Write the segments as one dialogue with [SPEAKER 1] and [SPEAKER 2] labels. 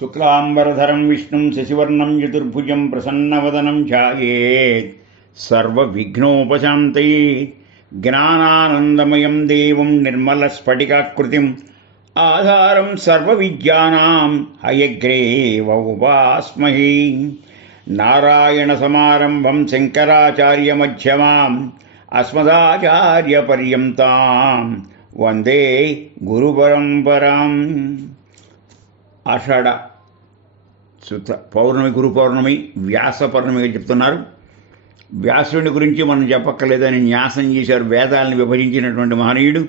[SPEAKER 1] शुक्लाम्बरधरं विष्णुं शशिवर्णं यदुर्भुजं प्रसन्नवदनं ध्यायेत् सर्वविघ्नोपशान्तये ज्ञानानन्दमयं देवं निर्मलस्फटिकाकृतिम् आधारं सर्वविद्यानां हयग्रेव उपास्महे नारायणसमारम्भं शङ्कराचार्यमध्यमाम् अस्मदाचार्यपर्यन्तां वन्दे गुरुपरम्पराम् अषड శుద్ధ పౌర్ణమి గురు పౌర్ణమి వ్యాస పౌర్ణమిగా చెప్తున్నారు వ్యాసుని గురించి మనం చెప్పక్కర్లేదని న్యాసం చేశారు వేదాలను విభజించినటువంటి మహనీయుడు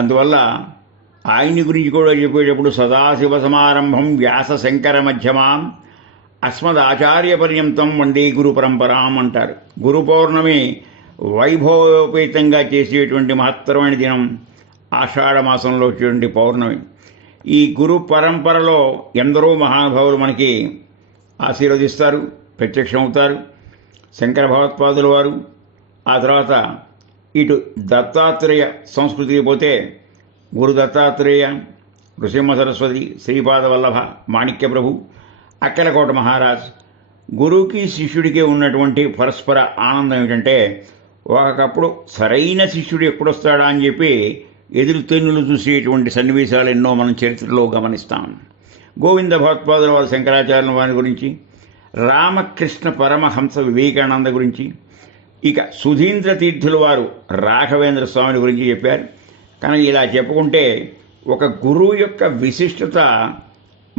[SPEAKER 1] అందువల్ల ఆయన్ని గురించి కూడా చెప్పేటప్పుడు సదాశివ సమారంభం వ్యాస శంకర మధ్యమాం అస్మదాచార్య పర్యంతం వండే గురు పరంపరాం అంటారు గురు పౌర్ణమి వైభవోపేతంగా చేసేటువంటి మహత్తరమైన దినం ఆషాఢ మాసంలో వచ్చేటువంటి పౌర్ణమి ఈ గురు పరంపరలో ఎందరో మహానుభావులు మనకి ఆశీర్వదిస్తారు ప్రత్యక్షమవుతారు శంకర భగవత్పాదుల వారు ఆ తర్వాత ఇటు దత్తాత్రేయ సంస్కృతికి పోతే గురు దత్తాత్రేయ నృసింహ సరస్వతి శ్రీపాద వల్లభ మాణిక్య ప్రభు అక్కలకోట మహారాజ్ గురువుకి శిష్యుడికి ఉన్నటువంటి పరస్పర ఆనందం ఏమిటంటే ఒకప్పుడు సరైన శిష్యుడు ఎప్పుడొస్తాడా అని చెప్పి ఎదురు తెన్నులు చూసేటువంటి సన్నివేశాలు ఎన్నో మనం చరిత్రలో గమనిస్తాం గోవింద భగత్పాదుల వారి శంకరాచార్యుల వారి గురించి రామకృష్ణ పరమహంస వివేకానంద గురించి ఇక సుధీంద్ర తీర్థుల వారు రాఘవేంద్ర స్వామిని గురించి చెప్పారు కానీ ఇలా చెప్పుకుంటే ఒక గురువు యొక్క విశిష్టత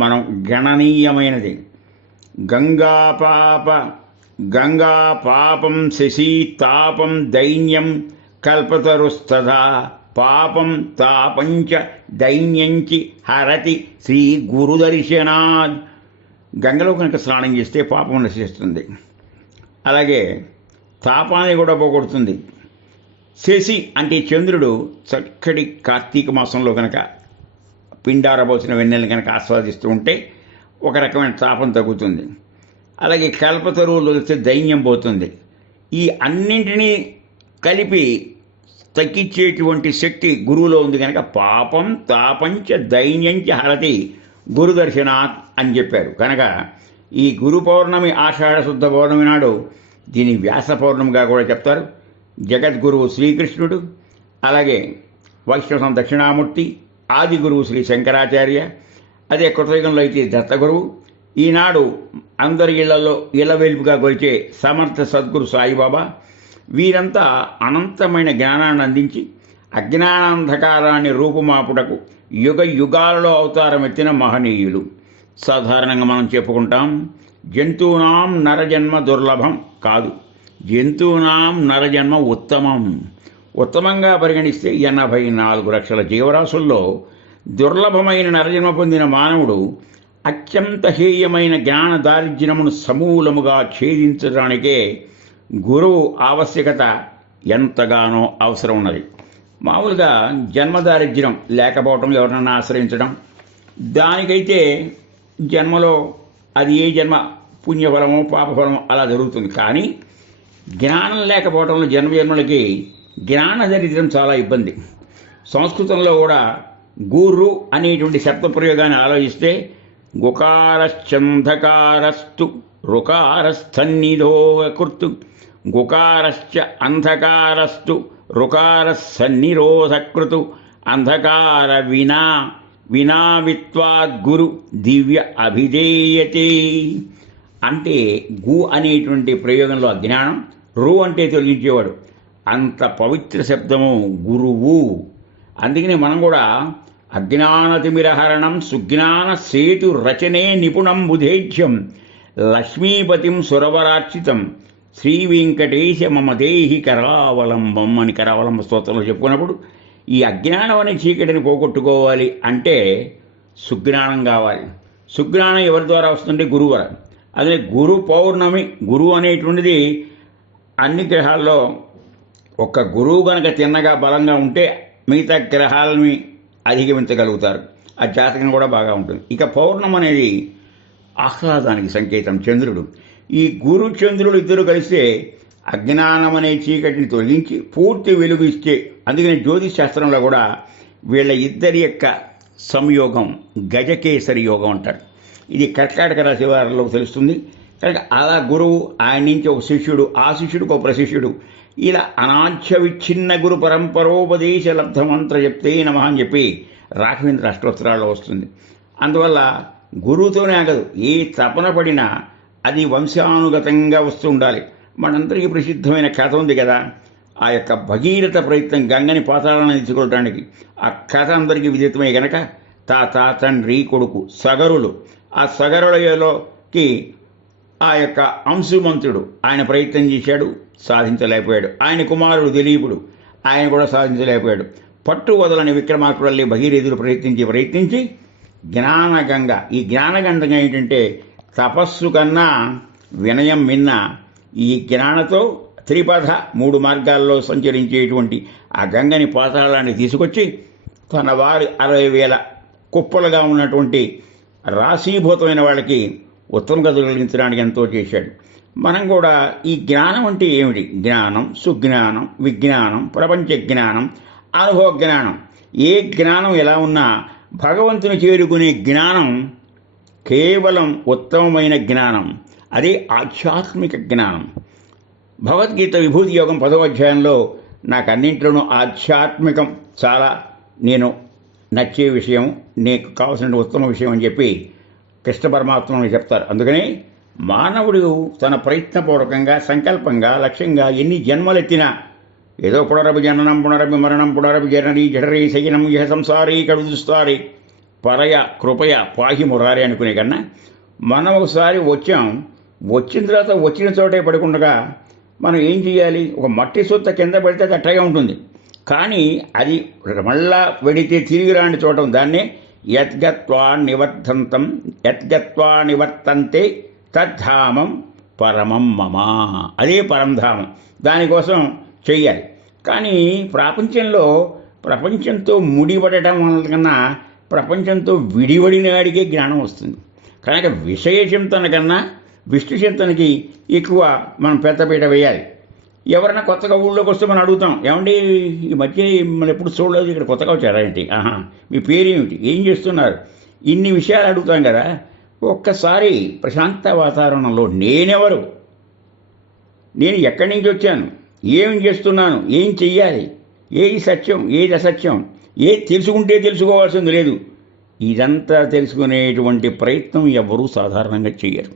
[SPEAKER 1] మనం గణనీయమైనది గంగా పాప గంగా పాపం శశి తాపం దైన్యం కల్పతరుస్తదా పాపం తాపంచ దైన్యంచి హరతి శ్రీ గురుదర్శనా గంగలో కనుక స్నానం చేస్తే పాపం నశిస్తుంది అలాగే తాపాన్ని కూడా పోగొడుతుంది శశి అంటే చంద్రుడు చక్కటి కార్తీక మాసంలో కనుక పిండారబోసిన వెన్నెలను కనుక ఆస్వాదిస్తూ ఉంటే ఒక రకమైన తాపం తగ్గుతుంది అలాగే కల్పతరువులు వస్తే దైన్యం పోతుంది ఈ అన్నింటినీ కలిపి తగ్గించేటువంటి శక్తి గురువులో ఉంది కనుక పాపం తాపంచ దైన్యంచ హరతి గురుదర్శనాత్ అని చెప్పారు కనుక ఈ గురు పౌర్ణమి ఆషాఢ శుద్ధ పౌర్ణమి నాడు దీని వ్యాస పౌర్ణమిగా కూడా చెప్తారు జగద్గురువు శ్రీకృష్ణుడు అలాగే వైష్ణవం దక్షిణామూర్తి ఆది గురువు శ్రీ శంకరాచార్య అదే కృతయుగంలో అయితే దత్తగురువు ఈనాడు అందరి ఇళ్లలో ఇళ్ల వెలుపుగా కొలిచే సమర్థ సద్గురు సాయిబాబా వీరంతా అనంతమైన జ్ఞానాన్ని అందించి అజ్ఞానాంధకారాన్ని రూపుమాపుటకు యుగ యుగాలలో అవతారమెత్తిన మహనీయులు సాధారణంగా మనం చెప్పుకుంటాం జంతువునాం నరజన్మ దుర్లభం కాదు జంతువునాం నరజన్మ ఉత్తమం ఉత్తమంగా పరిగణిస్తే ఎనభై నాలుగు లక్షల జీవరాశుల్లో దుర్లభమైన నరజన్మ పొందిన మానవుడు అత్యంత హేయమైన జ్ఞాన దారిద్ర్యమును సమూలముగా ఛేదించడానికే గురువు ఆవశ్యకత ఎంతగానో అవసరం ఉన్నది మామూలుగా జన్మదారిద్ర్యం లేకపోవటం ఎవరినన్నా ఆశ్రయించడం దానికైతే జన్మలో అది ఏ జన్మ పుణ్యఫలమో పాపఫలమో అలా జరుగుతుంది కానీ జ్ఞానం లేకపోవటంలో జన్మ జన్మలకి జ్ఞాన దరిద్రం చాలా ఇబ్బంది సంస్కృతంలో కూడా గురు అనేటువంటి శబ్ద ప్రయోగాన్ని ఆలోచిస్తే గుకారశ్చంధకారస్తు రుకారస్థన్నిధో కుర్తు గుకారశ్చ అంధకారస్తు రుకార సన్నిరోధకృతు అంధకార వినా విత్వాద్గురు దివ్య అభిధేయతే అంటే గు అనేటువంటి ప్రయోగంలో అజ్ఞానం రు అంటే తొలగించేవాడు అంత పవిత్ర శబ్దము గురువు అందుకనే మనం కూడా అజ్ఞానతిమిరహరణం సుజ్ఞాన సేతు రచనే నిపుణం బుధేజ్యం లక్ష్మీపతిం సురవరార్చితం శ్రీ వెంకటేశ మమ దేహి కరావలంబం అని కరావలంబ స్తోత్రంలో చెప్పుకున్నప్పుడు ఈ అజ్ఞానం అనే చీకటిని పోగొట్టుకోవాలి అంటే సుజ్ఞానం కావాలి సుజ్ఞానం ఎవరి ద్వారా వస్తుంటే గురువు అదే గురు పౌర్ణమి గురువు అనేటువంటిది అన్ని గ్రహాల్లో ఒక గురువు కనుక తిన్నగా బలంగా ఉంటే మిగతా గ్రహాలని అధిగమించగలుగుతారు ఆ జాతకం కూడా బాగా ఉంటుంది ఇక పౌర్ణం అనేది ఆహ్లాదానికి సంకేతం చంద్రుడు ఈ గురుచంద్రులు ఇద్దరు కలిస్తే అజ్ఞానం అనే చీకటిని తొలగించి పూర్తి వెలుగు ఇస్తే అందుకని జ్యోతిష్ శాస్త్రంలో కూడా వీళ్ళ ఇద్దరి యొక్క సంయోగం గజకేసరి యోగం అంటారు ఇది కర్కాటక రాశి వారిలో తెలుస్తుంది కనుక అలా గురువు ఆయన నుంచి ఒక శిష్యుడు ఆ శిష్యుడికి ఒక ప్రశిష్యుడు ఇలా అనాథ్య విచ్ఛిన్న గురు పరంపరోపదేశ లబ్ధమంత్ర చెప్తే నమ అని చెప్పి రాఘవేంద్ర అష్టోత్తరాల్లో వస్తుంది అందువల్ల గురువుతోనే ఆగదు ఏ తపన పడినా అది వంశానుగతంగా వస్తూ ఉండాలి మనందరికీ ప్రసిద్ధమైన కథ ఉంది కదా ఆ యొక్క భగీరథ ప్రయత్నం గంగని పాతాళాన్ని ఎంచుకోవటానికి ఆ కథ అందరికీ విదితమే గనక తాత తండ్రి కొడుకు సగరులు ఆ సగరులలోకి ఆ యొక్క అంశుమంతుడు ఆయన ప్రయత్నం చేశాడు సాధించలేకపోయాడు ఆయన కుమారుడు దిలీపుడు ఆయన కూడా సాధించలేకపోయాడు పట్టు వదలని విక్రమార్కుడల్లి భగీరథులు ప్రయత్నించి ప్రయత్నించి జ్ఞానగంగ ఈ జ్ఞానగంగ ఏంటంటే తపస్సు కన్నా వినయం మిన్న ఈ జ్ఞానతో త్రిపథ మూడు మార్గాల్లో సంచరించేటువంటి ఆ గంగని పాతాళాన్ని తీసుకొచ్చి తన వారి అరవై వేల కుప్పలుగా ఉన్నటువంటి రాశీభూతమైన వాళ్ళకి ఉత్తమ గతులు కలిగించడానికి ఎంతో చేశాడు మనం కూడా ఈ జ్ఞానం అంటే ఏమిటి జ్ఞానం సుజ్ఞానం విజ్ఞానం ప్రపంచ జ్ఞానం అనుభవ జ్ఞానం ఏ జ్ఞానం ఎలా ఉన్నా భగవంతుని చేరుకునే జ్ఞానం కేవలం ఉత్తమమైన జ్ఞానం అదే ఆధ్యాత్మిక జ్ఞానం భగవద్గీత విభూతి యోగం పదో అధ్యాయంలో నాకు అన్నింటిలోనూ ఆధ్యాత్మికం చాలా నేను నచ్చే విషయం నీకు కావాల్సిన ఉత్తమ విషయం అని చెప్పి కృష్ణ పరమాత్మను చెప్తారు అందుకని మానవుడు తన ప్రయత్నపూర్వకంగా సంకల్పంగా లక్ష్యంగా ఎన్ని జన్మలెత్తినా ఏదో పునరభి జననం పునరభి మరణం పునరభి జనరీ జడరీ శయనం ఇహ సంసారీ కడుదుస్తారీ పరయ కృపయ పాహి మురారి అనుకునే కన్నా మనం ఒకసారి వచ్చాం వచ్చిన తర్వాత వచ్చిన చోటే పడకుండా మనం ఏం చేయాలి ఒక మట్టి సొత్త కింద పడితే అట్టగా ఉంటుంది కానీ అది మళ్ళా వెడితే తిరిగి రాని చోట దాన్నే యద్గత్వా నివర్తంతం యద్గత్వా నివర్తంతే తద్ధామం పరమం మమ అదే పరంధామం దానికోసం చెయ్యాలి కానీ ప్రపంచంలో ప్రపంచంతో ముడిపడటం వల్ల కన్నా ప్రపంచంతో విడివడిన వాడికే జ్ఞానం వస్తుంది కనుక విషయ చింతన కన్నా విష్ణు చింతనకి ఎక్కువ మనం పెద్దపీట వేయాలి ఎవరైనా కొత్తగా ఊళ్ళోకి వస్తే మనం అడుగుతాం ఏమండి ఈ మధ్య మనం ఎప్పుడు చూడలేదు ఇక్కడ కొత్తగా వచ్చారా ఏంటి ఆహా మీ పేరేమిటి ఏం చేస్తున్నారు ఇన్ని విషయాలు అడుగుతాం కదా ఒక్కసారి ప్రశాంత వాతావరణంలో నేనెవరు నేను ఎక్కడి నుంచి వచ్చాను ఏం చేస్తున్నాను ఏం చెయ్యాలి ఏది సత్యం ఏది అసత్యం ఏ తెలుసుకుంటే తెలుసుకోవాల్సింది లేదు ఇదంతా తెలుసుకునేటువంటి ప్రయత్నం ఎవరూ సాధారణంగా చేయరు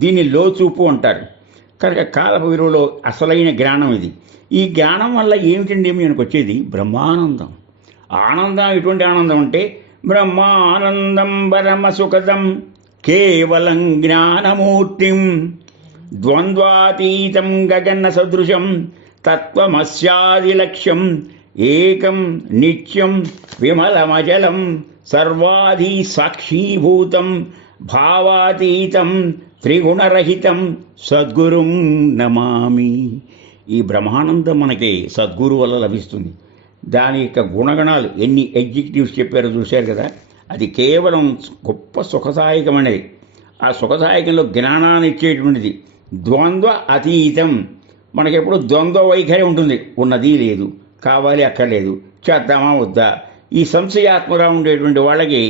[SPEAKER 1] దీన్ని లోచూపు అంటారు కనుక కాలపు విలువలో అసలైన జ్ఞానం ఇది ఈ జ్ఞానం వల్ల ఏమిటండి మనకు వచ్చేది బ్రహ్మానందం ఆనందం ఎటువంటి ఆనందం అంటే బ్రహ్మానందం పరమ సుఖదం కేవలం జ్ఞానమూర్తిం ద్వంద్వాతీతం గగన సదృశం తత్వమస్యాది లక్ష్యం ఏకం నిత్యం విమలమజలం సర్వాధి సాక్షీభూతం భావాతీతం త్రిగుణరహితం సద్గురుం నమామి ఈ బ్రహ్మానందం మనకి సద్గురు వల్ల లభిస్తుంది దాని యొక్క గుణగణాలు ఎన్ని ఎగ్జిక్యూటివ్స్ చెప్పారో చూశారు కదా అది కేవలం గొప్ప సుఖదాయకమైనది ఆ సుఖదాయకంలో జ్ఞానాన్ని ఇచ్చేటువంటిది ద్వంద్వ అతీతం మనకెప్పుడు ద్వంద్వ వైఖరి ఉంటుంది ఉన్నది లేదు కావాలి అక్కర్లేదు చేద్దామా వద్దా ఈ సంశయాత్మగా ఉండేటువంటి వాళ్ళకి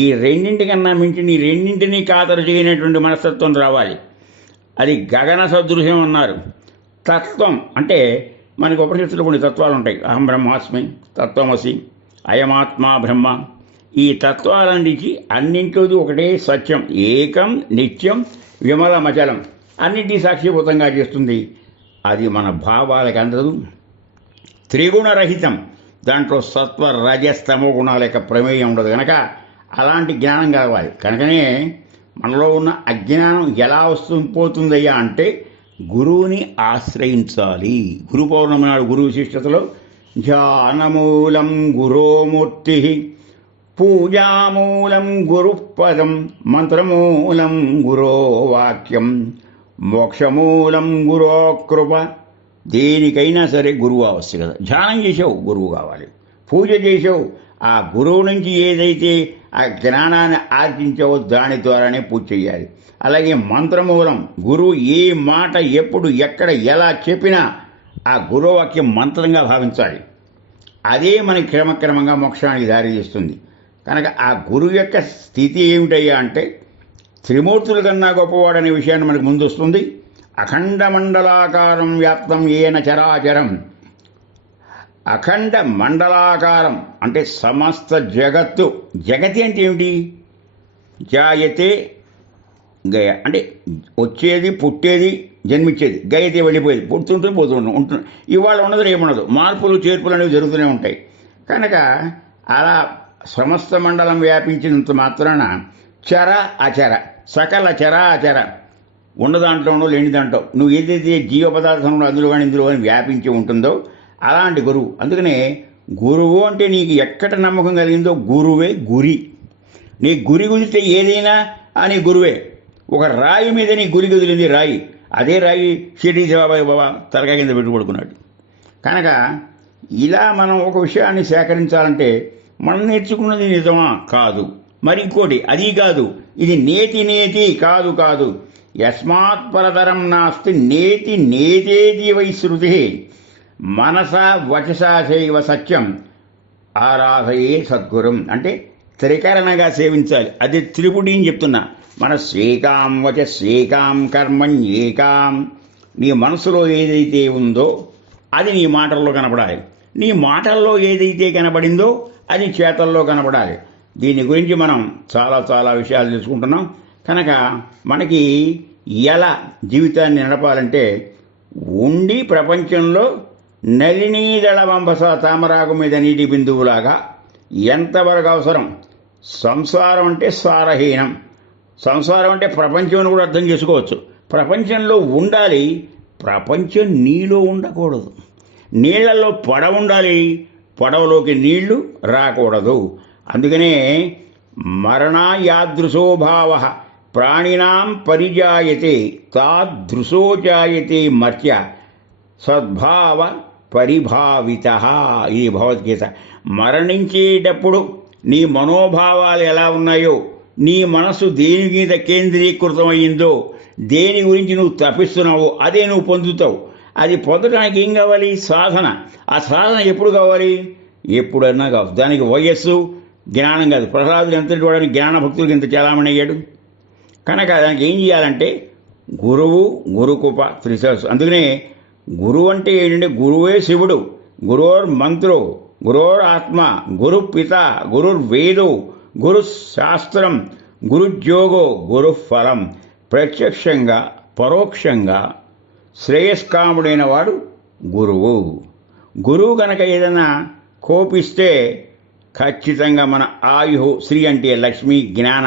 [SPEAKER 1] ఈ రెండింటికన్నా మించి నీ రెండింటినీ ఖాతరు చేయనటువంటి మనస్తత్వం రావాలి అది గగన సదృశ్యం అన్నారు తత్వం అంటే మనకు ఉపనిషత్తులు కొన్ని తత్వాలు ఉంటాయి అహం బ్రహ్మాస్మి తత్వమసి అయమాత్మ బ్రహ్మ ఈ తత్వాలన్నిటి అన్నింటిది ఒకటే సత్యం ఏకం నిత్యం విమలమచలం అన్నింటినీ సాక్షిభూతంగా చేస్తుంది అది మన భావాలకు అందదు త్రిగుణరహితం దాంట్లో సత్వ రజస్తమో గుణాల యొక్క ప్రమేయం ఉండదు కనుక అలాంటి జ్ఞానం కావాలి కనుకనే మనలో ఉన్న అజ్ఞానం ఎలా వస్తుంది పోతుందయ్యా అంటే గురువుని ఆశ్రయించాలి గురు పౌర్ణమి నాడు గురువు శిష్యతలో ధ్యానమూలం గురోమూర్తి పూజామూలం గురుపదం మంత్రమూలం గురోవాక్యం మోక్షమూలం గురోకృప దేనికైనా సరే గురువు కదా ధ్యానం చేసావు గురువు కావాలి పూజ చేసావు ఆ గురువు నుంచి ఏదైతే ఆ జ్ఞానాన్ని ఆర్జించావో దాని ద్వారానే పూజ చేయాలి అలాగే మంత్రమూలం గురువు ఏ మాట ఎప్పుడు ఎక్కడ ఎలా చెప్పినా ఆ గురువాక్యం మంత్రంగా భావించాలి అదే మన క్రమక్రమంగా మోక్షానికి దారి తీస్తుంది కనుక ఆ గురువు యొక్క స్థితి ఏమిటయ్యా అంటే త్రిమూర్తుల కన్నా గొప్పవాడనే విషయాన్ని మనకు ముందు వస్తుంది అఖండమండలాకారం వ్యాప్తం ఏన చరాచరం అఖండ మండలాకారం అంటే సమస్త జగత్తు జగతి అంటే ఏమిటి జాయతే గయ అంటే వచ్చేది పుట్టేది జన్మించేది గయతే వెళ్ళిపోయేది పుడుతుంటే పోతుంటుంది ఉంటుంది ఇవాళ ఉండదు ఏమున్నదు మార్పులు చేర్పులు అనేవి జరుగుతూనే ఉంటాయి కనుక అలా సమస్త మండలం వ్యాపించినంత మాత్రాన చర అచర సకల చర అచర ఉన్న దాంట్లోనో లేని దాంట్లో నువ్వు ఏదైతే జీవ పదార్థంలో అందులో కానీ ఇందులో కానీ వ్యాపించి ఉంటుందో అలాంటి గురువు అందుకనే గురువు అంటే నీకు ఎక్కడ నమ్మకం కలిగిందో గురువే గురి నీ గురి కుదిరితే ఏదైనా అని గురువే ఒక రాయి మీద నీ గురి కుదిరింది రాయి అదే రాయి షిరి జవాబాయి బాబా తలకాయ కింద పెట్టుకొడుకున్నాడు కనుక ఇలా మనం ఒక విషయాన్ని సేకరించాలంటే మనం నేర్చుకున్నది నిజమా కాదు మరి ఇంకోటి అది కాదు ఇది నేతి నేతి కాదు కాదు యస్మాత్ పరతరం నాస్తి నేతి నేతేది వై శృతి మనస వచసా శైవ సత్యం ఆరాధయే సద్గురం అంటే త్రికరణగా సేవించాలి అది త్రిపుడి అని చెప్తున్నా మన శ్రీకాం వచ శ్రీకాం కర్మణ్యేకాం నీ మనసులో ఏదైతే ఉందో అది నీ మాటల్లో కనపడాలి నీ మాటల్లో ఏదైతే కనబడిందో అది చేతల్లో కనపడాలి దీని గురించి మనం చాలా చాలా విషయాలు తెలుసుకుంటున్నాం కనుక మనకి ఎలా జీవితాన్ని నడపాలంటే ఉండి ప్రపంచంలో నలినీదళ మంబస తామరాకు మీద నీటి బిందువులాగా ఎంతవరకు అవసరం సంసారం అంటే సారహీనం సంసారం అంటే ప్రపంచం అని కూడా అర్థం చేసుకోవచ్చు ప్రపంచంలో ఉండాలి ప్రపంచం నీలో ఉండకూడదు నీళ్ళల్లో పడవ ఉండాలి పడవలోకి నీళ్లు రాకూడదు అందుకనే మరణ యాదృశోభావ ప్రాణినాం పరిజాయతే తాదృశో జాయతే మర్త్య సద్భావ పరిభావిత ఇది భగవద్గీత మరణించేటప్పుడు నీ మనోభావాలు ఎలా ఉన్నాయో నీ మనసు దేని మీద కేంద్రీకృతమైందో దేని గురించి నువ్వు తప్పిస్తున్నావో అదే నువ్వు పొందుతావు అది పొందడానికి ఏం కావాలి సాధన ఆ సాధన ఎప్పుడు కావాలి ఎప్పుడన్నా కావు దానికి వయస్సు జ్ఞానం కాదు ప్రసాదులు ఎంత చూడడానికి జ్ఞాన ఇంత చాలామణి అయ్యాడు కనుక దానికి ఏం చేయాలంటే గురువు గురుకుప త్రిశాసు అందుకనే గురువు అంటే ఏంటంటే గురువే శివుడు గురువర్ మంత్రు గురువర్ ఆత్మ గురు పిత గురుర్ వేదు గురు శాస్త్రం గురుద్యోగో గురు ఫలం ప్రత్యక్షంగా పరోక్షంగా శ్రేయస్కాముడైన వాడు గురువు గురువు గనక ఏదైనా కోపిస్తే ఖచ్చితంగా మన ఆయుహు శ్రీ అంటే లక్ష్మి జ్ఞాన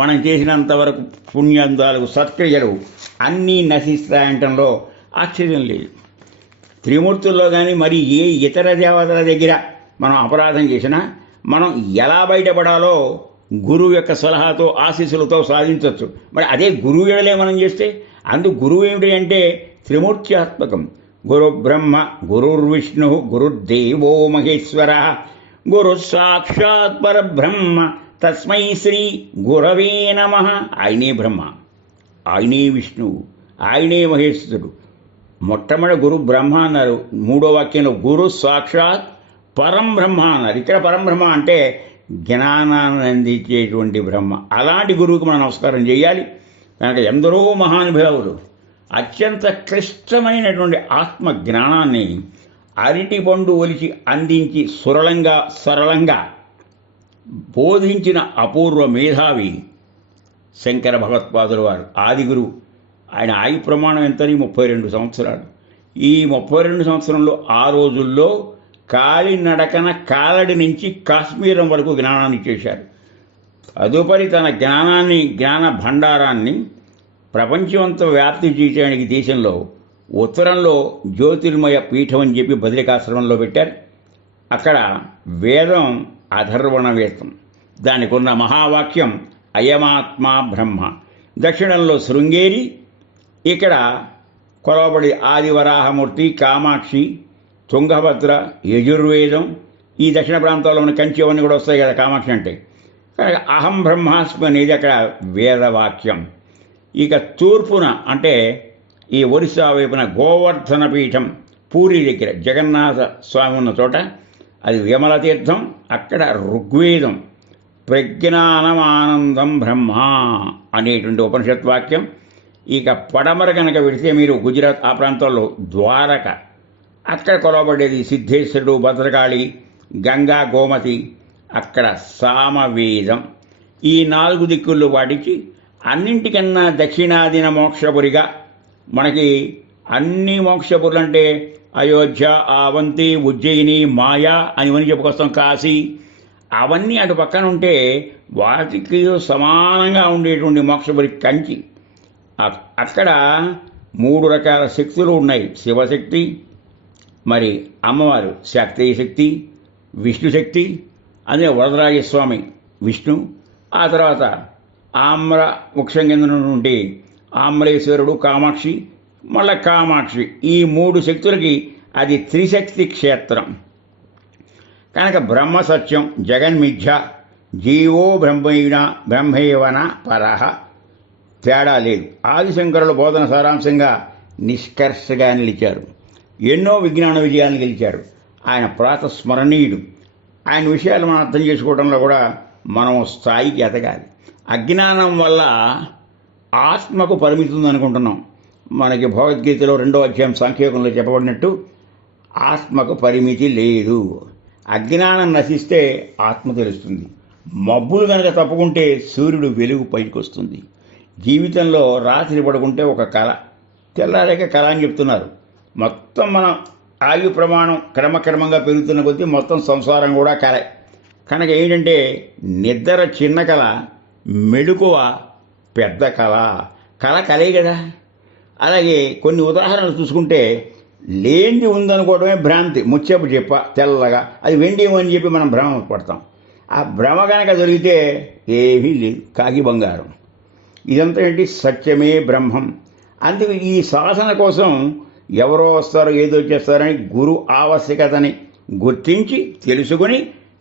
[SPEAKER 1] మనం చేసినంత వరకు పుణ్యందాలు సత్క్రియలు అన్నీ నశిస్తాయంటంలో ఆశ్చర్యం లేదు త్రిమూర్తుల్లో కానీ మరి ఏ ఇతర దేవతల దగ్గర మనం అపరాధం చేసినా మనం ఎలా బయటపడాలో గురువు యొక్క సలహాతో ఆశీస్సులతో సాధించవచ్చు మరి అదే గురువు ఎడలే మనం చేస్తే అందుకు గురువు ఏమిటి అంటే త్రిమూర్త్యాత్మకం గురు బ్రహ్మ గురుర్విష్ణు గురుర్దేవో మహేశ్వర గురు గురుసాక్షాత్ పరబ్రహ్మ తస్మై శ్రీ గురవే నమ ఆయనే బ్రహ్మ ఆయనే విష్ణువు ఆయనే మహేశ్వరుడు మొట్టమొదటి గురు బ్రహ్మ అన్నారు మూడో వాక్యంలో గురు సాక్షాత్ పరం బ్రహ్మ అన్నారు ఇక్కడ పరంబ్రహ్మ అంటే జ్ఞానాన్ని అందించేటువంటి బ్రహ్మ అలాంటి గురువుకి మనం నమస్కారం చేయాలి కనుక ఎందరో మహానుభావులు అత్యంత క్లిష్టమైనటువంటి ఆత్మ జ్ఞానాన్ని పండు ఒలిచి అందించి సురళంగా సరళంగా బోధించిన అపూర్వ మేధావి శంకర భగవత్పాదులు వారు ఆదిగురు ఆయన ఆయు ప్రమాణం ఎంతని ముప్పై రెండు సంవత్సరాలు ఈ ముప్పై రెండు సంవత్సరంలో ఆ రోజుల్లో కాలినడకన కాలడి నుంచి కాశ్మీరం వరకు జ్ఞానాన్ని చేశారు తదుపరి తన జ్ఞానాన్ని జ్ఞాన భండారాన్ని ప్రపంచమంతా వ్యాప్తి చేయడానికి దేశంలో ఉత్తరంలో జ్యోతిర్మయ పీఠం అని చెప్పి బద్రికాశ్రమంలో పెట్టారు అక్కడ వేదం అధర్వణ వేదం దానికి ఉన్న మహావాక్యం అయమాత్మ బ్రహ్మ దక్షిణంలో శృంగేరి ఇక్కడ కొలవబడి ఆదివరాహమూర్తి కామాక్షి తుంగభద్ర యజుర్వేదం ఈ దక్షిణ ప్రాంతంలో ఉన్న కంచి అవన్నీ కూడా వస్తాయి కదా కామాక్షి అంటే అహం బ్రహ్మాస్మి అనేది అక్కడ వేదవాక్యం ఇక తూర్పున అంటే ఈ ఒరిస్సా వైపున గోవర్ధన పీఠం పూరి దగ్గర జగన్నాథ స్వామి ఉన్న చోట అది విమల తీర్థం అక్కడ ఋగ్వేదం ప్రజ్ఞానమానందం బ్రహ్మ అనేటువంటి ఉపనిషత్ వాక్యం ఇక పడమర కనుక విడితే మీరు గుజరాత్ ఆ ప్రాంతంలో ద్వారక అక్కడ కొలవబడేది సిద్ధేశ్వరుడు భద్రకాళి గంగా గోమతి అక్కడ సామవేదం ఈ నాలుగు దిక్కులు పాటించి అన్నింటికన్నా దక్షిణాదిన మోక్షపురిగా మనకి అన్ని మోక్షపురులు అంటే అయోధ్య అవంతి ఉజ్జయిని మాయా అని ఇవన్నీ చెప్పుకొస్తాం కాశీ అవన్నీ అటు పక్కన ఉంటే వాటికి సమానంగా ఉండేటువంటి మోక్షపురి కంచి అక్కడ మూడు రకాల శక్తులు ఉన్నాయి శివశక్తి మరి అమ్మవారు శక్తి శక్తి విష్ణు శక్తి అదే వరదరాజస్వామి విష్ణు ఆ తర్వాత ఆమ్ర వృక్షం కింద నుండి ఆమ్రేశ్వరుడు కామాక్షి మళ్ళీ కామాక్షి ఈ మూడు శక్తులకి అది త్రిశక్తి క్షేత్రం కనుక బ్రహ్మ సత్యం జగన్మిథ్య జీవో బ్రహ్మైన బ్రహ్మయవన పరహ తేడా లేదు ఆదిశంకరుల బోధన సారాంశంగా నిష్కర్షగా నిలిచారు ఎన్నో విజ్ఞాన విజయాన్ని గెలిచారు ఆయన ప్రాత స్మరణీయుడు ఆయన విషయాలు మనం అర్థం చేసుకోవడంలో కూడా మనం స్థాయికి ఎదగాలి అజ్ఞానం వల్ల ఆత్మకు పరిమితి అనుకుంటున్నాం మనకి భగవద్గీతలో రెండో అధ్యాయం సంఖ్యోగంలో చెప్పబడినట్టు ఆత్మకు పరిమితి లేదు అజ్ఞానం నశిస్తే ఆత్మ తెలుస్తుంది మబ్బులు కనుక తప్పుకుంటే సూర్యుడు వెలుగు పైకి వస్తుంది జీవితంలో రాత్రి పడుకుంటే ఒక కళ తెల్లారేక కళ అని చెప్తున్నారు మొత్తం మనం ఆయు ప్రమాణం క్రమక్రమంగా పెరుగుతున్న కొద్దీ మొత్తం సంసారం కూడా కళ కనుక ఏంటంటే నిద్ర చిన్న కళ మెడుకువ పెద్ద కళ కళ కలే కదా అలాగే కొన్ని ఉదాహరణలు చూసుకుంటే లేనిది ఉందనుకోవడమే భ్రాంతి ముచ్చేపు చెప్ప తెల్లగా అది వెండి అని చెప్పి మనం భ్రమ పడతాం ఆ భ్రమ కనుక దొరికితే ఏమీ లేదు కాకి బంగారం ఇదంతా ఏంటి సత్యమే బ్రహ్మం అందుకు ఈ సాధన కోసం ఎవరో వస్తారో ఏదో చేస్తారని గురు ఆవశ్యకతని గుర్తించి తెలుసుకొని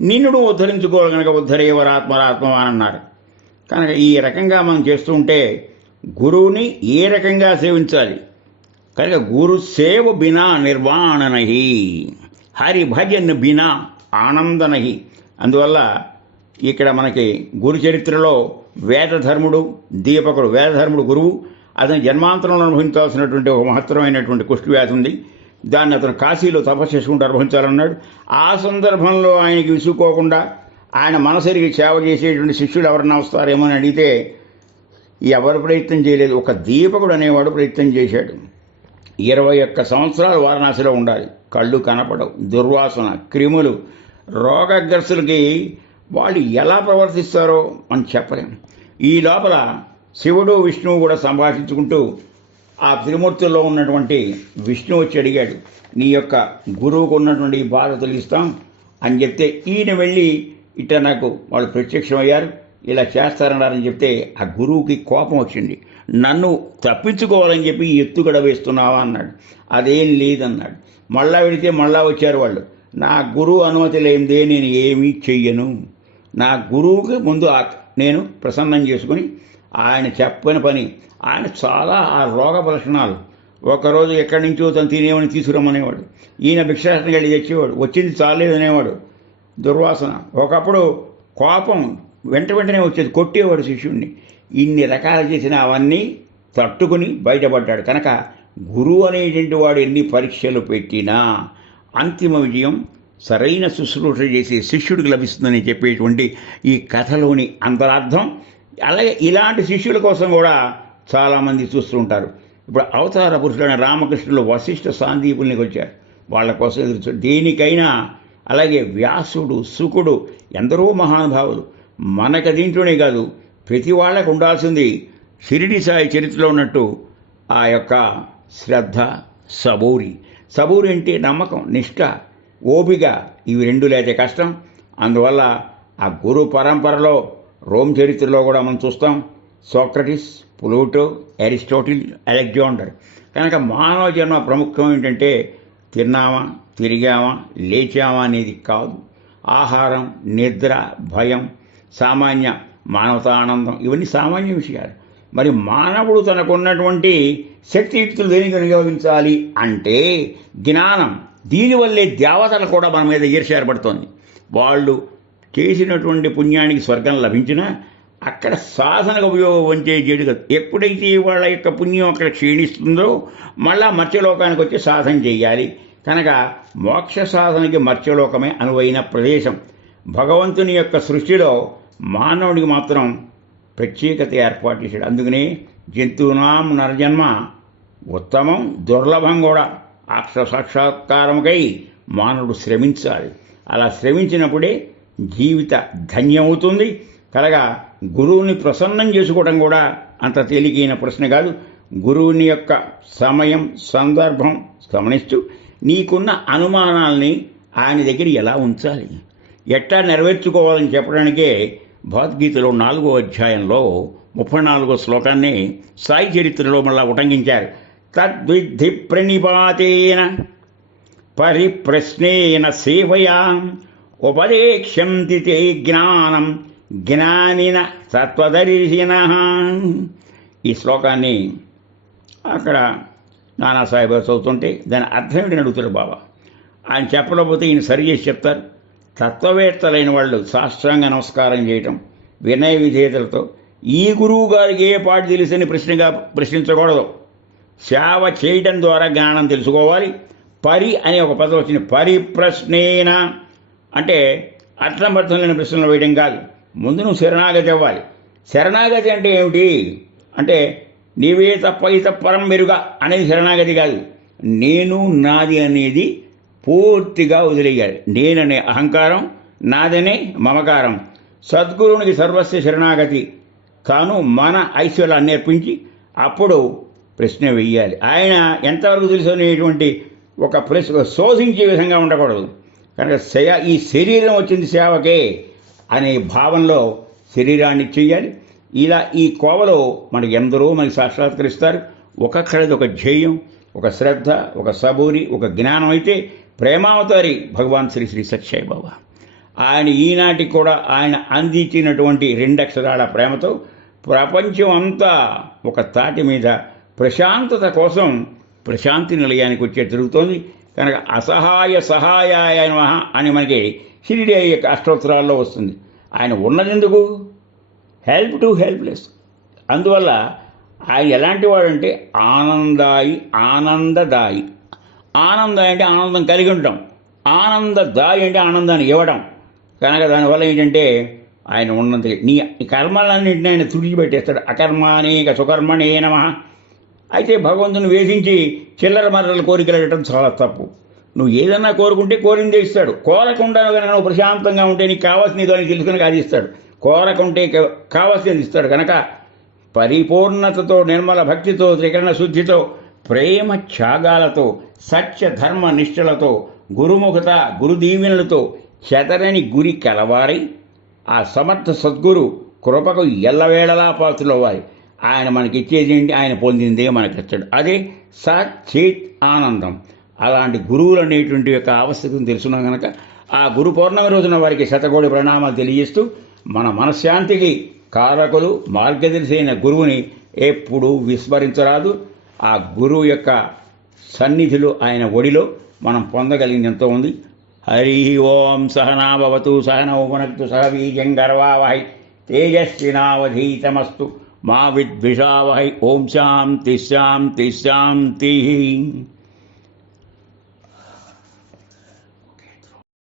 [SPEAKER 1] నిన్నుడు ఉద్ధరించుకోవాలి కనుక ఉద్ధరేవరాత్మరాత్మ అని అన్నారు కనుక ఈ రకంగా మనం చేస్తూ ఉంటే గురువుని ఏ రకంగా సేవించాలి కనుక గురు సేవ బినా నిర్వాణనహి హరి భజన్ బినా ఆనందనహి అందువల్ల ఇక్కడ మనకి గురు చరిత్రలో వేదధర్ముడు దీపకుడు వేదధర్ముడు గురువు అతని జన్మాంతరంలో అనుభవించాల్సినటువంటి ఒక మహత్తరమైనటువంటి వ్యాధి ఉంది దాన్ని అతను కాశీలో తపస్సు చేసుకుంటూ అనుభవించాలన్నాడు ఆ సందర్భంలో ఆయనకి విసుకోకుండా ఆయన మనసరిగి సేవ చేసేటువంటి శిష్యుడు ఎవరన్నా వస్తారేమో అని అడిగితే ఎవరు ప్రయత్నం చేయలేదు ఒక దీపకుడు అనేవాడు ప్రయత్నం చేశాడు ఇరవై ఒక్క సంవత్సరాలు వారణాసిలో ఉండాలి కళ్ళు కనపడవు దుర్వాసన క్రిములు రోగగ్రస్తులకి వాళ్ళు ఎలా ప్రవర్తిస్తారో అని చెప్పలేం ఈ లోపల శివుడు విష్ణువు కూడా సంభాషించుకుంటూ ఆ త్రిమూర్తుల్లో ఉన్నటువంటి విష్ణువు వచ్చి అడిగాడు నీ యొక్క గురువుకు ఉన్నటువంటి బాధ తొలగిస్తాం అని చెప్తే ఈయన వెళ్ళి ఇట్ట నాకు వాళ్ళు ప్రత్యక్షమయ్యారు ఇలా చేస్తారన్నారని చెప్తే ఆ గురువుకి కోపం వచ్చింది నన్ను తప్పించుకోవాలని చెప్పి ఎత్తుగడ వేస్తున్నావా అన్నాడు అదేం లేదన్నాడు మళ్ళా వెళితే మళ్ళా వచ్చారు వాళ్ళు నా గురువు అనుమతి లేనిదే నేను ఏమీ చెయ్యను నా గురువుకి ముందు నేను ప్రసన్నం చేసుకుని ఆయన చెప్పని పని ఆయన చాలా ఆ రోగ లక్షణాలు ఒకరోజు ఎక్కడి నుంచో తను తినేమని తీసుకురమ్మనేవాడు ఈయన భిక్షాసనకి వెళ్ళి తెచ్చేవాడు వచ్చింది చాలేదనేవాడు దుర్వాసన ఒకప్పుడు కోపం వెంట వెంటనే వచ్చేది కొట్టేవాడు శిష్యుణ్ణి ఇన్ని రకాలు చేసిన అవన్నీ తట్టుకుని బయటపడ్డాడు కనుక గురువు అనేటువంటి వాడు ఎన్ని పరీక్షలు పెట్టినా అంతిమ విజయం సరైన శుశ్రూష చేసే శిష్యుడికి లభిస్తుందని చెప్పేటువంటి ఈ కథలోని అంతరార్థం అలాగే ఇలాంటి శిష్యుల కోసం కూడా చాలామంది చూస్తూ ఉంటారు ఇప్పుడు అవతార పురుషులైన రామకృష్ణులు వశిష్ఠ సాందీపుల్ని వచ్చారు వాళ్ళ కోసం ఎదురు దేనికైనా అలాగే వ్యాసుడు సుకుడు ఎందరో మహానుభావులు మనకు దీంట్లోనే కాదు ప్రతి వాళ్ళకు ఉండాల్సింది షిరిడి సాయి చరిత్రలో ఉన్నట్టు ఆ యొక్క శ్రద్ధ సబూరి సబూరి అంటే నమ్మకం నిష్ట ఓపిక ఇవి రెండు లేతే కష్టం అందువల్ల ఆ గురు పరంపరలో రోమ్ చరిత్రలో కూడా మనం చూస్తాం సోక్రటిస్ ప్లూటో అరిస్టోటిల్ అలెగ్జాండర్ కనుక మానవ జన్మ ప్రముఖం ఏంటంటే తిన్నామా తిరిగామా లేచామా అనేది కాదు ఆహారం నిద్ర భయం సామాన్య మానవతానందం ఇవన్నీ సామాన్య విషయాలు మరి మానవుడు తనకున్నటువంటి శక్తియుక్తులు దేనికి వినియోగించాలి అంటే జ్ఞానం దీనివల్లే దేవతలు కూడా మన మీద ఈర్ష ఏర్పడుతోంది వాళ్ళు చేసినటువంటి పుణ్యానికి స్వర్గం లభించినా అక్కడ సాధనకు ఉపయోగించే చేయడు కదా ఎప్పుడైతే వాళ్ళ యొక్క పుణ్యం అక్కడ క్షీణిస్తుందో మళ్ళా మత్స్యలోకానికి వచ్చి సాధన చేయాలి కనుక మోక్ష సాధనకి మత్స్యలోకమే అనువైన ప్రదేశం భగవంతుని యొక్క సృష్టిలో మానవుడికి మాత్రం ప్రత్యేకత ఏర్పాటు చేశాడు అందుకని జంతువునాం నరజన్మ ఉత్తమం దుర్లభం కూడా అక్ష సాక్షాత్కారముకై మానవుడు శ్రమించాలి అలా శ్రమించినప్పుడే జీవిత ధన్యమవుతుంది కనుక గురువుని ప్రసన్నం చేసుకోవడం కూడా అంత తేలికైన ప్రశ్న కాదు గురువుని యొక్క సమయం సందర్భం గమనిస్తూ నీకున్న అనుమానాల్ని ఆయన దగ్గర ఎలా ఉంచాలి ఎట్లా నెరవేర్చుకోవాలని చెప్పడానికే భగవద్గీతలో నాలుగో అధ్యాయంలో ముప్పై నాలుగో శ్లోకాన్ని సాయి చరిత్రలో మళ్ళా ఉటంకించారు తద్విద్ధి ప్రణిపాతేన పరిప్రశ్నేన సేవయా ఉపదేక్షంతి జ్ఞానం జ్ఞానిన సత్వదర్శిన ఈ శ్లోకాన్ని అక్కడ నానాసాహెబ్ చదువుతుంటే దాని అర్థం ఏంటని అడుగుతాడు బాబా ఆయన చెప్పకపోతే ఈయన సరి చేసి చెప్తారు తత్వవేత్తలైన వాళ్ళు సాష్టాంగ నమస్కారం చేయటం వినయ విధేయతలతో ఈ గురువు గారికి ఏ పాటు తెలుసని ప్రశ్నగా ప్రశ్నించకూడదు సేవ చేయడం ద్వారా జ్ఞానం తెలుసుకోవాలి పరి అనే ఒక పదం వచ్చింది పరిప్రశ్నేన అంటే అర్థం లేని ప్రశ్నలు వేయడం కాదు ముందు నువ్వు శరణాగతి అవ్వాలి శరణాగతి అంటే ఏమిటి అంటే నీవే తప్ప ఇత పరం మెరుగ అనేది శరణాగతి కాదు నేను నాది అనేది పూర్తిగా వదిలేయాలి నేననే అహంకారం నాదనే మమకారం సద్గురునికి సర్వస్వ శరణాగతి కాను మన ఐశ్వర్యాన్ని నేర్పించి అప్పుడు ప్రశ్న వెయ్యాలి ఆయన ఎంతవరకు తెలుసు అనేటువంటి ఒక ప్రశ్న శోధించే విధంగా ఉండకూడదు కనుక ఈ శరీరం వచ్చింది సేవకే అనే భావనలో శరీరాన్ని చేయాలి ఇలా ఈ కోవలో మనకి ఎందరో మనకి సాక్షాత్కరిస్తారు ఒక కళది ఒక ధ్యేయం ఒక శ్రద్ధ ఒక సబూరి ఒక జ్ఞానం అయితే ప్రేమావతారి భగవాన్ శ్రీ శ్రీ సత్యాయి బాబా ఆయన ఈనాటికి కూడా ఆయన అందించినటువంటి రెండక్షరాల ప్రేమతో ప్రపంచం అంతా ఒక తాటి మీద ప్రశాంతత కోసం ప్రశాంతి నిలయానికి వచ్చే తిరుగుతోంది కనుక అసహాయ సహాయ అని మనకి షిరిడి యొక్క అష్టోత్తరాల్లో వస్తుంది ఆయన ఉన్నదెందుకు హెల్ప్ టు హెల్ప్లెస్ అందువల్ల ఆయన ఎలాంటి వాడంటే ఆనందాయి ఆనందదాయి ఆనందాయి అంటే ఆనందం కలిగి ఉండటం ఆనందదాయి అంటే ఆనందాన్ని ఇవ్వడం కనుక దానివల్ల ఏంటంటే ఆయన ఉన్నంత నీ కర్మలన్నింటినీ ఆయన తుడిచిపెట్టేస్తాడు అకర్మానేక సుకర్మణే నమ అయితే భగవంతుని వేధించి చిల్లర మర్రల కోరికలు అడగటం చాలా తప్పు నువ్వు ఏదన్నా కోరుకుంటే కోరిందే ఇస్తాడు కోరకుండా కనుక ప్రశాంతంగా ఉంటే నీకు కావాల్సిన దానికి తెలుసుకుని అది ఇస్తాడు కోరకుంటే కావలసింది ఇస్తాడు కనుక పరిపూర్ణతతో నిర్మల భక్తితో త్రికరణ శుద్ధితో ప్రేమ త్యాగాలతో సత్య ధర్మ నిష్ఠలతో గురుముఖత గురుదీవెనలతో చెదరని గురి కలవారై ఆ సమర్థ సద్గురు కృపకు ఎల్లవేళలా పాత్రలవ్వాలి ఆయన మనకి ఏంటి ఆయన పొందిందే మనకి ఇచ్చాడు అదే సచేత్ ఆనందం అలాంటి గురువులు అనేటువంటి యొక్క ఆవశ్యకతను తెలుసున్నాం కనుక ఆ గురు పౌర్ణమి రోజున వారికి శతకోడి ప్రణామాలు తెలియజేస్తూ మన మనశ్శాంతికి కారకులు మార్గదర్శి అయిన గురువుని ఎప్పుడూ విస్మరించరాదు ఆ గురువు యొక్క సన్నిధులు ఆయన ఒడిలో మనం పొందగలిగింది ఎంతో ఉంది హరి ఓం సహనాభవతు సహనౌమనక్తు సహ వీజం గర్వావహై తేజస్వినావధీతమస్తు మా విద్విషావహై ఓం శాంతి శాంతి శాంతి